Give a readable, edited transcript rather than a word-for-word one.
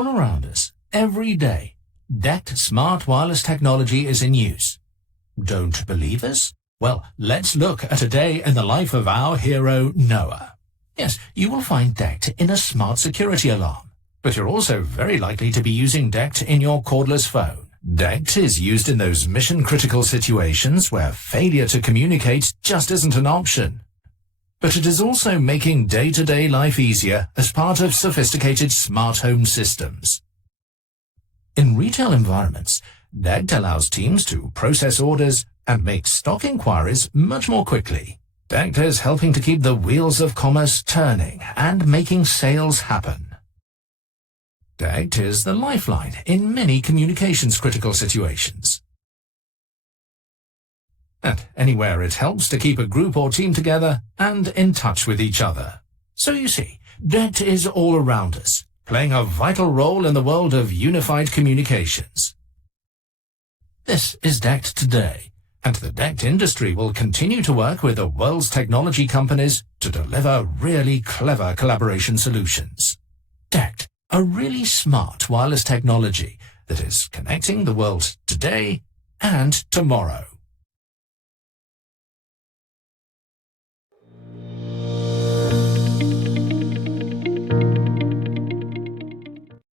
all around us, every day. DECT smart wireless technology is in use. Don't believe us? Well, let's look at a day in the life of our hero, Noah. Yes, you will find DECT in a smart security alarm, but you're also very likely to be using DECT in your cordless phone. DECT is used in those mission-critical situations where failure to communicate just isn't an option. But it is also making day-to-day life easier as part of sophisticated smart home systems. In retail environments, DECT allows teams to process orders and make stock inquiries much more quickly. DECT is helping to keep the wheels of commerce turning and making sales happen. DECT is the lifeline in many communications-critical situations. And anywhere it helps to keep a group or team together and in touch with each other. So you see, DECT is all around us, playing a vital role in the world of unified communications. This is DECT today, and the DECT industry will continue to work with the world's technology companies to deliver really clever collaboration solutions. DECT, a really smart wireless technology that is connecting the world today and tomorrow.